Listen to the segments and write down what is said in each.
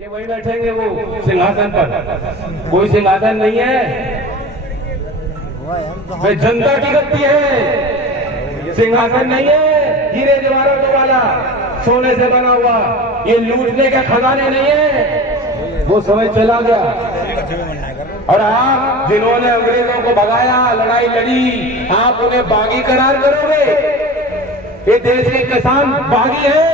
ये वही बैठेंगे वो सिंहासन पर, कोई सिंहासन नहीं है, वे जनता की गद्दी है, सिंहासन नहीं है हीरे जवाहरात वाला सोने से बना हुआ, ये लूटने के खजाने नहीं है, वो समय चला गया। और आप जिन्होंने अंग्रेजों को भगाया, लड़ाई लड़ी, आप उन्हें बागी करार करोगे? ये देश के किसान बागी हैं,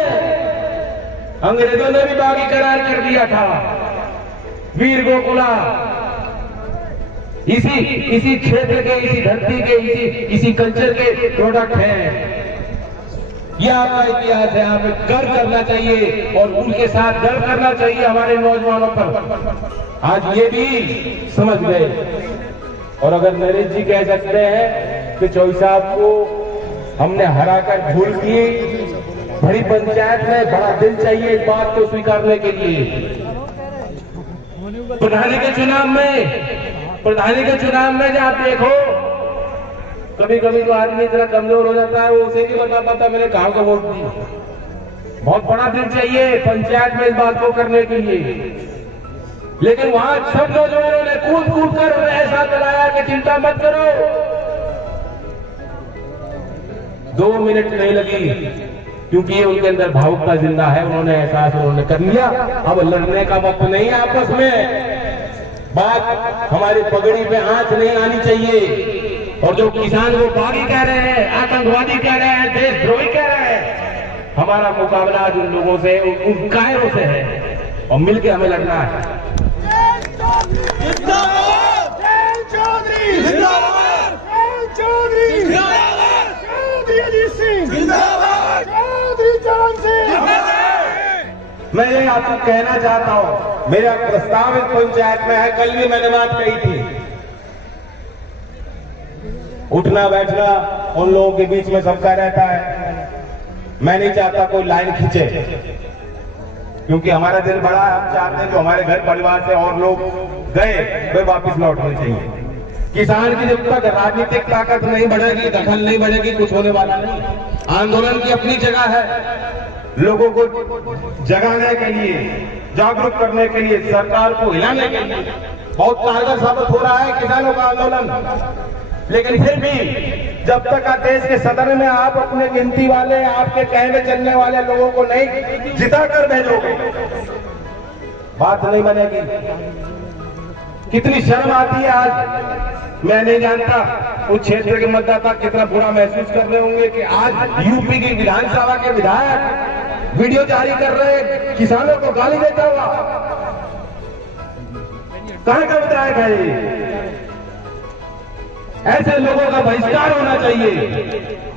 अंग्रेजों ने भी बागी करार कर दिया था। वीर गोकुला इसी क्षेत्र के, इसी धरती के, इसी कल्चर के प्रोडक्ट हैं। यह आपका इतिहास है, हमें गर्व करना चाहिए और उनके साथ गर्व करना चाहिए हमारे नौजवानों पर। आज ये भी समझ गए। और अगर नरेश जी कह सकते हैं कि चौधरी साहब को हमने हराकर भूल की, बड़ी पंचायत में बड़ा दिल चाहिए इस बात को स्वीकारने के लिए। प्रधानी के चुनाव में जब आप देखो, कभी कभी तो आदमी इतना कमजोर हो जाता है, वो उसे भी बता पाता मैंने कहाँ को वोट दी। बहुत बड़ा दिल चाहिए पंचायत में इस बात को करने के लिए। लेकिन वहां सब नौजवानों ने कूद कूद कर ऐसा चलाया कि चिंता मत करो। 2 मिनट नहीं लगी, क्योंकि उनके अंदर भावुकता जिंदा है, उन्होंने एहसास उन्होंने कर लिया। अब लड़ने का वक्त नहीं है आपस में, बात हमारी पगड़ी पे आंच नहीं आनी चाहिए। और जो किसान वो बागी कह रहे हैं, आतंकवादी कह रहे हैं, देशद्रोही कह रहे हैं, हमारा मुकाबला आज उन लोगों से, उन कायरों से है, और मिलकर हमें लड़ना है। मैं ये आपको कहना चाहता हूं, मेरा प्रस्ताव इस पंचायत में है, कल भी मैंने बात कही थी। उठना बैठना उन लोगों के बीच में सबका रहता है, मैं नहीं चाहता कोई लाइन खींचे, क्योंकि हमारा दिल बड़ा है, हम चाहते हैं कि हमारे घर परिवार से और लोग गए वे वापस लौटने चाहिए। किसान की जब तक राजनीतिक ताकत नहीं बढ़ेगी, दखल नहीं बढ़ेगी, कुछ होने वाला नहीं। आंदोलन की अपनी जगह है, लोगों को जगाने के लिए, जागरूक करने के लिए, सरकार को हिलाने के लिए बहुत कारगर साबित हो रहा है किसानों का आंदोलन। लेकिन फिर भी जब तक देश के सदन में आप अपने गिनती वाले, आपके कहने चलने वाले लोगों को नहीं जिता कर भेजोगे, बात नहीं बनेगी। कितनी शर्म आती है आज, मैं नहीं जानता उस क्षेत्र के मतदाता कितना बुरा महसूस कर रहे होंगे कि आज यूपी की विधानसभा के विधायक वीडियो जारी कर रहे किसानों को गाली देता हुआ। कहां का विधायक है ये? ऐसे लोगों का बहिष्कार होना चाहिए।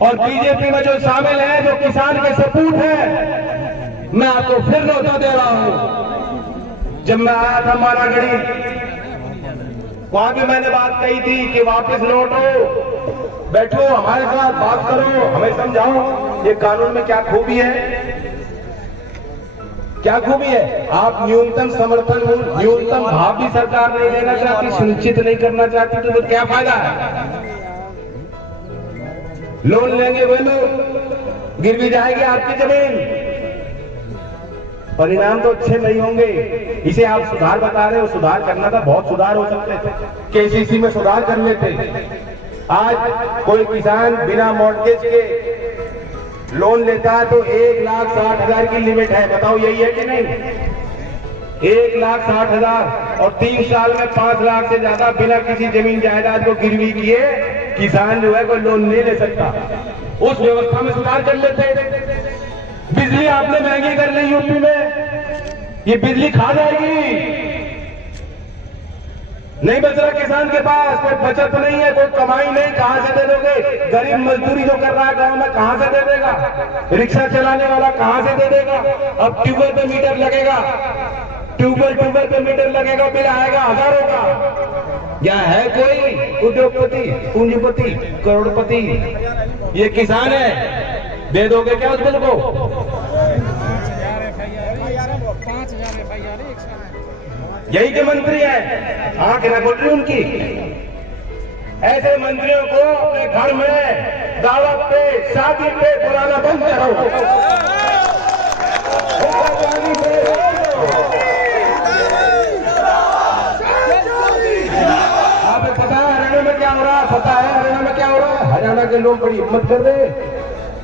और बीजेपी में जो शामिल है, जो किसान के सपूत है, मैं आपको फिर न्योता दे रहा हूं। जब मैं आया था मारागढ़ी, वहां भी मैंने बात कही थी कि वापस लौटो, बैठो, हमारे साथ बात करो, हमें समझाओ ये कानून में क्या खूबी है, क्या खूबी है। आप न्यूनतम समर्थन मूल्य, न्यूनतम भाव भी सरकार नहीं देना चाहती, सुनिश्चित नहीं करना चाहती, तो क्या फायदा है। लोन लेंगे वे लोग, गिर भी जाएगी आपकी जमीन, परिणाम तो अच्छे नहीं होंगे। इसे आप सुधार बता रहे हो, सुधार करना था, बहुत सुधार हो सकते थे, केसीसी में सुधार कर लेते। आज कोई किसान बिना मॉर्गेज के लोन लेता है तो 1,60,000 की लिमिट है, बताओ यही है कि नहीं? 1,60,000 और 3 साल में 5 लाख से ज्यादा बिना किसी जमीन जायदाद को गिरवी किए किसान जो है कोई लोन नहीं ले सकता। उस व्यवस्था में सुधार कर लेते। बिजली आपने महंगी कर ली यूपी में, ये बिजली खा जाएगी, नहीं बच रहा किसान के पास, कोई बचत नहीं है, कोई कमाई नहीं, कहां से दे दोगे? गरीब मजदूरी जो कर रहा है गांव में कहां से दे देगा? रिक्शा चलाने वाला कहां से दे देगा? अब ट्यूबवेल पे मीटर लगेगा, ट्यूबवेल पे मीटर लगेगा, बिल आएगा हजारों का। क्या है कोई उद्योगपति, पूंजीपति, करोड़पति? ये किसान है, दे दोगे क्या उस बिल को? 5,000 FIR है। यही के मंत्री है, आंख न खोल रही उनकी। ऐसे मंत्रियों को अपने घर में, दावत पे, शादी पे बुलाना बंद करो। बड़ी हिम्मत कर रहे।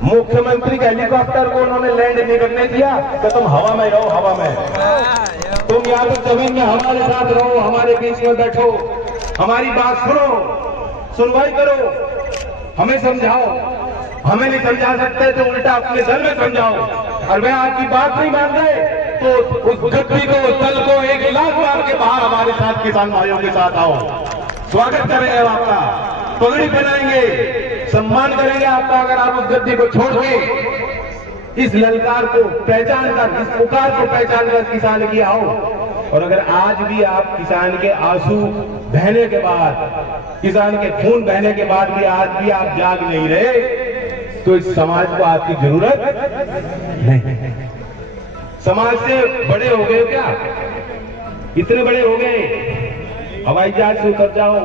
मुख्यमंत्री के हेलीकॉप्टर को उन्होंने लैंड नहीं करने दिया कि तुम हवा में रहो, हवा में। तुम यहाँ पे जमीन में हमारे साथ रहो, हमारे बीच में बैठो, हमारी बात सुनो, सुनवाई करो, हमें समझाओ। हमें नहीं समझा सकते तो उल्टा अपने दल में समझाओ। और वे आपकी बात नहीं मान रहे तो उस गद्दी को, उस दल को 1 लाख मार के बाहर हमारे साथ किसान भाइयों के साथ आओ। स्वागत करेंगे आपका, पगड़ी पहनाएंगे, सम्मान करेंगे आपका। अगर आप उस गद्दी को छोड़ के इस ललकार को पहचान कर, इस पुकार को पहचान कर किसान की आओ। और अगर आज भी आप किसान के आंसू बहने के बाद, किसान के खून बहने के बाद भी आज भी आप जाग नहीं रहे, तो इस समाज को आपकी जरूरत नहीं। समाज से बड़े हो गए क्या? इतने बड़े हो गए, हवाई जहाज से उतर जाओ,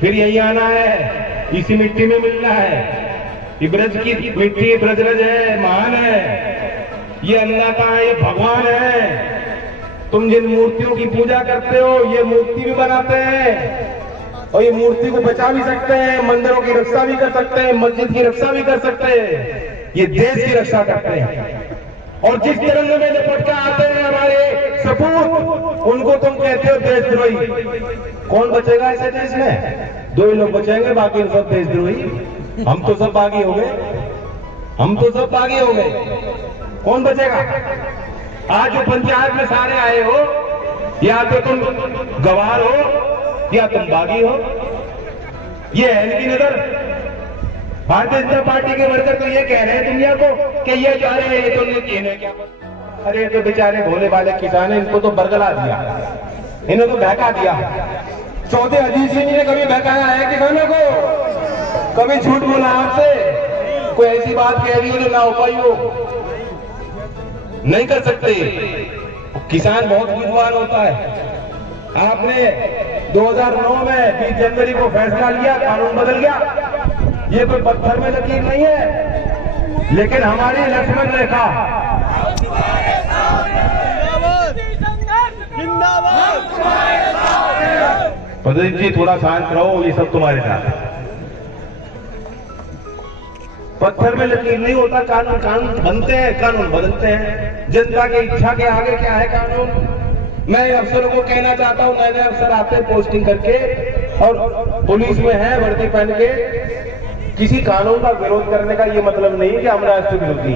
फिर यही आना है, इसी मिट्टी में मिलना है। ये ब्रज की मिट्टी ब्रजरज है, महान है। ये अल्लाह का है, ये भगवान है। तुम जिन मूर्तियों की पूजा करते हो, ये मूर्ति भी बनाते हैं और ये मूर्ति को बचा भी सकते हैं, मंदिरों की रक्षा भी कर सकते हैं, मस्जिद की रक्षा भी कर सकते हैं, ये देश की रक्षा करते हैं। और जिस तिरंगे में लिपट के आते हैं हमारे सपूत, उनको तुम कहते हो देशद्रोही। कौन बचेगा ऐसे देश में? 2 ही लोग बचेंगे, बाकी सब देशद्रोही। हम तो सब बागी हो गए, हम तो सब बागी हो गए। कौन बचेगा? आज जो पंचायत में सारे आए हो, या तो तुम गवार हो या तुम बागी हो। ये है इनकी नजर। भारतीय जनता पार्टी के वर्कर तो ये कह रहे हैं दुनिया को कि ये जा रहे हैं, तो इन्हें क्या, अरे ये तो बेचारे भोले वाले किसान हैं, इनको तो बरगला दिया, इन्हें तो बहका दिया। चौधरी अजीत सिंह ने कभी बहकाया है किसानों को? कभी झूठ बोला आपसे? कोई ऐसी बात कह दी हो जो ना हो पाई हो? नहीं कर सकते। किसान बहुत विद्वान होता है। आपने 2009 में 20 जनवरी को फैसला लिया, कानून बदल गया। ये कोई पत्थर में लकीर नहीं है, लेकिन हमारी लक्ष्मण रेखा। प्रदीप जी थोड़ा शांत रहो, ये सब तुम्हारे साथ। पत्थर में लकीर नहीं होता कानून। कानून बनते हैं, कानून बदलते हैं। जनता की इच्छा के आगे क्या है कानून? मैं अफसरों को कहना चाहता हूं, नए नए अफसर आते हैं पोस्टिंग करके और पुलिस में है वर्दी पहन के। किसी कानून का विरोध करने का ये मतलब नहीं कि हम राष्ट्र विरोधी।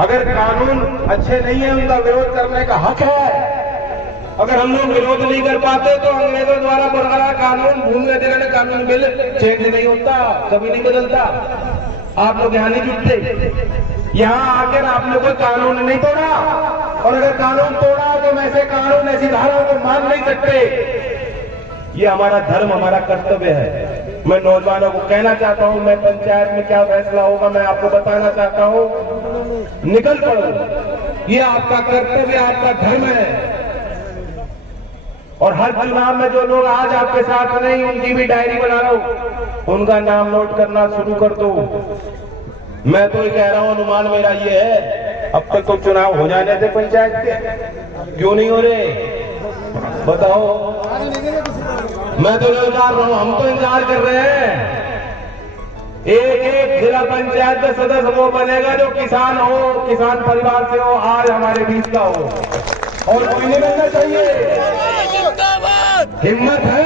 अगर कानून अच्छे नहीं है, उनका विरोध करने का हक है। अगर हम लोग विरोध नहीं कर पाते तो अंग्रेजों द्वारा बरकरार कानून, भूमि अधिग्रहण कानून बिल चेंज नहीं होता, कभी नहीं बदलता। आप लोग यहाँ नहीं जुटते। यहाँ आकर आपने कोई कानून नहीं तोड़ा, और अगर कानून तोड़ा तो हम ऐसे कानून, ऐसी धाराओं को मान नहीं सकते। ये हमारा धर्म, हमारा कर्तव्य है। मैं नौजवानों को कहना चाहता हूं, मैं पंचायत में क्या फैसला होगा मैं आपको बताना चाहता हूं। निकल पड़ो, ये आपका कर्तव्य, आपका धर्म है। और हर चुनाव में जो लोग आज आपके साथ नहीं, उनकी भी डायरी बना रहा हूं, उनका नाम नोट करना शुरू कर दो। मैं तो ये कह रहा हूं, अनुमान मेरा ये है, अब तक तो चुनाव हो जाने थे पंचायत के, क्यों नहीं हो रहे बताओ? मैं तो इंतजार रहा हूं, हम तो इंतजार कर रहे हैं। एक जिला पंचायत का सदस्य वो बनेगा जो किसान हो, किसान परिवार से हो, आज हमारे बीच का हो, और कोई नहीं बनना चाहिए। हिम्मत है।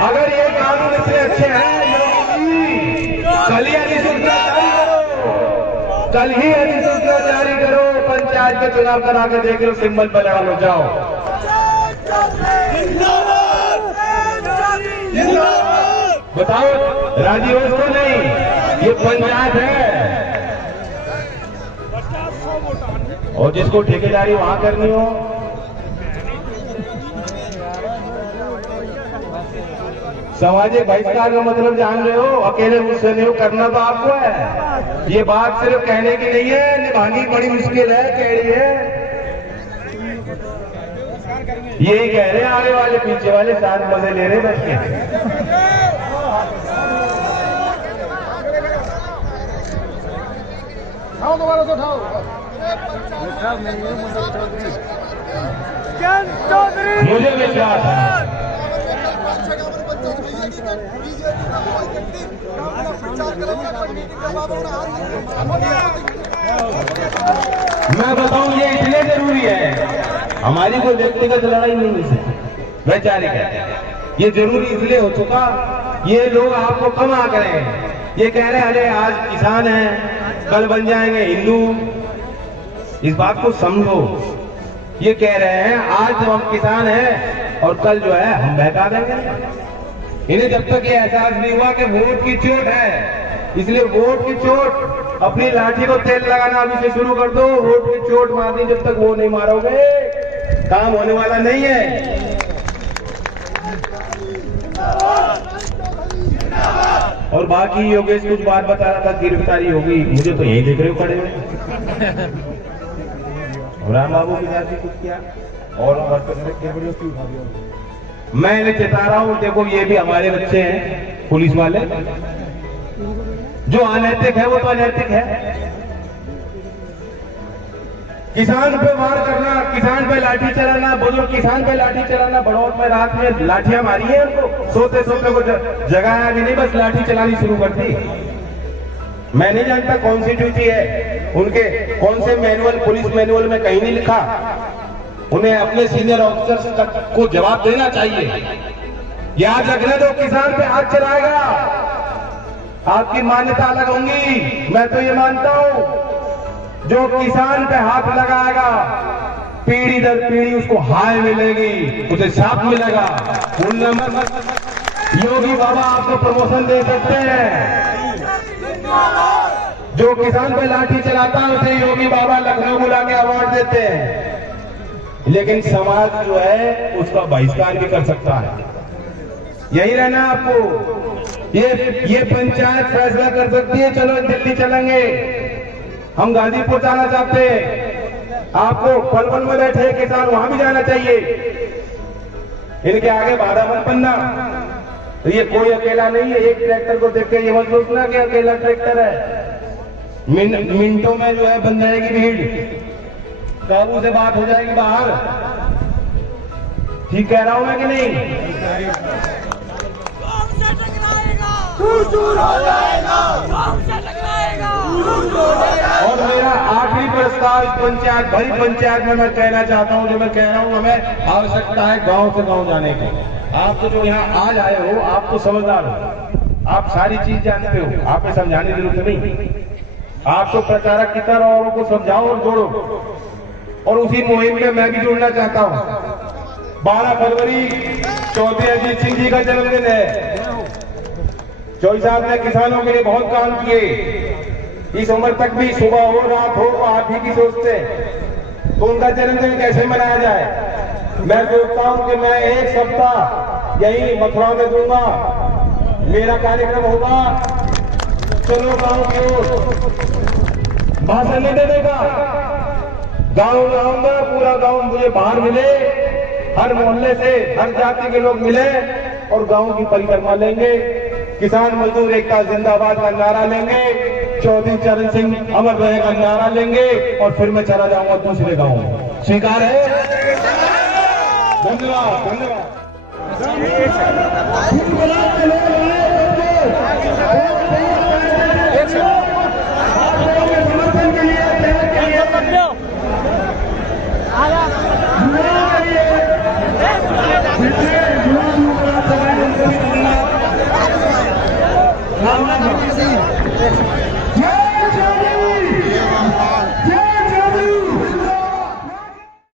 अगर ये कानून इतने अच्छे हैं, कल ही अधिसूचना जारी करो, कल ही अधिसूचना जारी करो। पंचायत के चुनाव करा के देख लो, सिंबल बना लो, जाओ। बताओ, राजी हो तो नहीं? ये पंचायत है, और जिसको ठेकेदारी वहां करनी हो, सामाजिक बहिष्कार का मतलब जान रहे हो? अकेले मुझसे नहीं हो, करना तो आपको है। ये बात सिर्फ कहने की नहीं है, निभानी बड़ी मुश्किल है, कड़ी है। यही कह रहे हैं आगे वाले, पीछे वाले साथ मजे ले रहे बैठ के। दोबारा से उठाओ। मुझे विश्वास है मैं बताऊं ये इसलिए जरूरी है, हमारी कोई व्यक्तिगत लड़ाई नहीं है, वैचारिक है। ये जरूरी इसलिए हो चुका, ये लोग आपको कम आ रहे हैं, ये कह रहे हैं अरे आज किसान हैं कल बन जाएंगे हिंदू। इस बात को समझो, ये कह रहे हैं आज जब हम किसान हैं और कल जो है हम बहका देंगे। इन्हें जब तक ये एहसास नहीं हुआ कि वोट की चोट है, इसलिए वोट की चोट, अपनी लाठी को तेल लगाना अभी से शुरू कर दो। वोट की चोट मारनी जब तक वो नहीं मारोगे काम होने वाला नहीं है। और बाकी योगेश कुछ बात बता रहा था, गिरफ्तारी होगी, मुझे तो यही देख रहे हो खड़े हुए। राम बाबू की जाति कुछ किया और मैं इन्हें चेता रहा हूं, देखो ये भी हमारे बच्चे हैं पुलिस वाले, जो अनैतिक है वो तो अनैतिक है। किसान पे वार करना, किसान पे लाठी चलाना, बुजुर्ग किसान पे लाठी चलाना, बड़ौत में रात में लाठियां मारी है उनको, सोते सोते को जगाया भी नहीं, बस लाठी चलानी शुरू कर दी। मैं नहीं जानता कौन सी ड्यूटी है उनके, कौन से मैनुअल, पुलिस मैनुअल में कहीं नहीं लिखा। उन्हें अपने सीनियर ऑफिसर्स को जवाब देना चाहिए। याद रखना, जो किसान पे हाथ चलाएगा आपकी मान्यता अलग होंगी। मैं तो ये मानता हूं जो किसान पे हाथ लगाएगा पीढ़ी दर पीढ़ी उसको हाय मिलेगी, उसे साथ मिलेगा। योगी बाबा आपको प्रमोशन दे सकते हैं। जो किसान पे लाठी चलाता है उसे योगी बाबा लखनऊ बुला के अवार्ड देते हैं, लेकिन समाज जो है उसका बहिष्कार भी कर सकता है। यही रहना आपको। ये पंचायत फैसला कर सकती है, चलो दिल्ली चलेंगे, हम गाजीपुर जाना चाहते हैं, आपको पलवल में बैठे किसान वहां भी जाना चाहिए। इनके आगे बाधा मत बनना। तो ये कोई अकेला नहीं है, एक ट्रैक्टर को देख के ये मत सोचना कि अकेला ट्रैक्टर है। मिनटों में जो है बन जाएगी भीड़, काबू से बात हो जाएगी बाहर। ठीक कह रहा हूं मैं कि नहीं? और मेरा आखिरी प्रस्ताव इस पंचायत, बड़ी पंचायत में मैं कहना चाहता हूं, जो मैं कह रहा हूं, हमें आवश्यकता है गांव से गांव जाने की। आप तो जो यहाँ आज आए हो, आप तो समझदार हो, आप सारी चीज जानते हो, आपको समझाने की जरूरत नहीं। आप तो प्रचारक की तरह औरों को समझाओ और जोड़ो, और उसी मुहिम में मैं भी जुड़ना चाहता हूं। 12 फरवरी चौधरी अजीत सिंह जी का जन्मदिन है। चौधरी साहब ने किसानों के लिए बहुत काम किए, इस उम्र तक भी सुबह हो रात हो आप ही की सोचते हैं। तो उनका जन्मदिन कैसे मनाया जाए? मैं सोचता हूं कि मैं एक सप्ताह यही मथुरा में दूंगा, मेरा कार्यक्रम होगा, चलो गांव की ओर। भाषण नहीं देने का, गांव में आऊंगा, पूरा गांव मुझे बाहर मिले, हर मोहल्ले से हर जाति के लोग मिले और गांव की परिक्रमा लेंगे, किसान मजदूर एकता जिंदाबाद का नारा लेंगे, चौधरी चरण सिंह अमर रहे का नारा लेंगे, और फिर मैं चला जाऊंगा दूसरे गांव में। स्वीकार है? धन्यवाद, धन्यवाद। समर्थन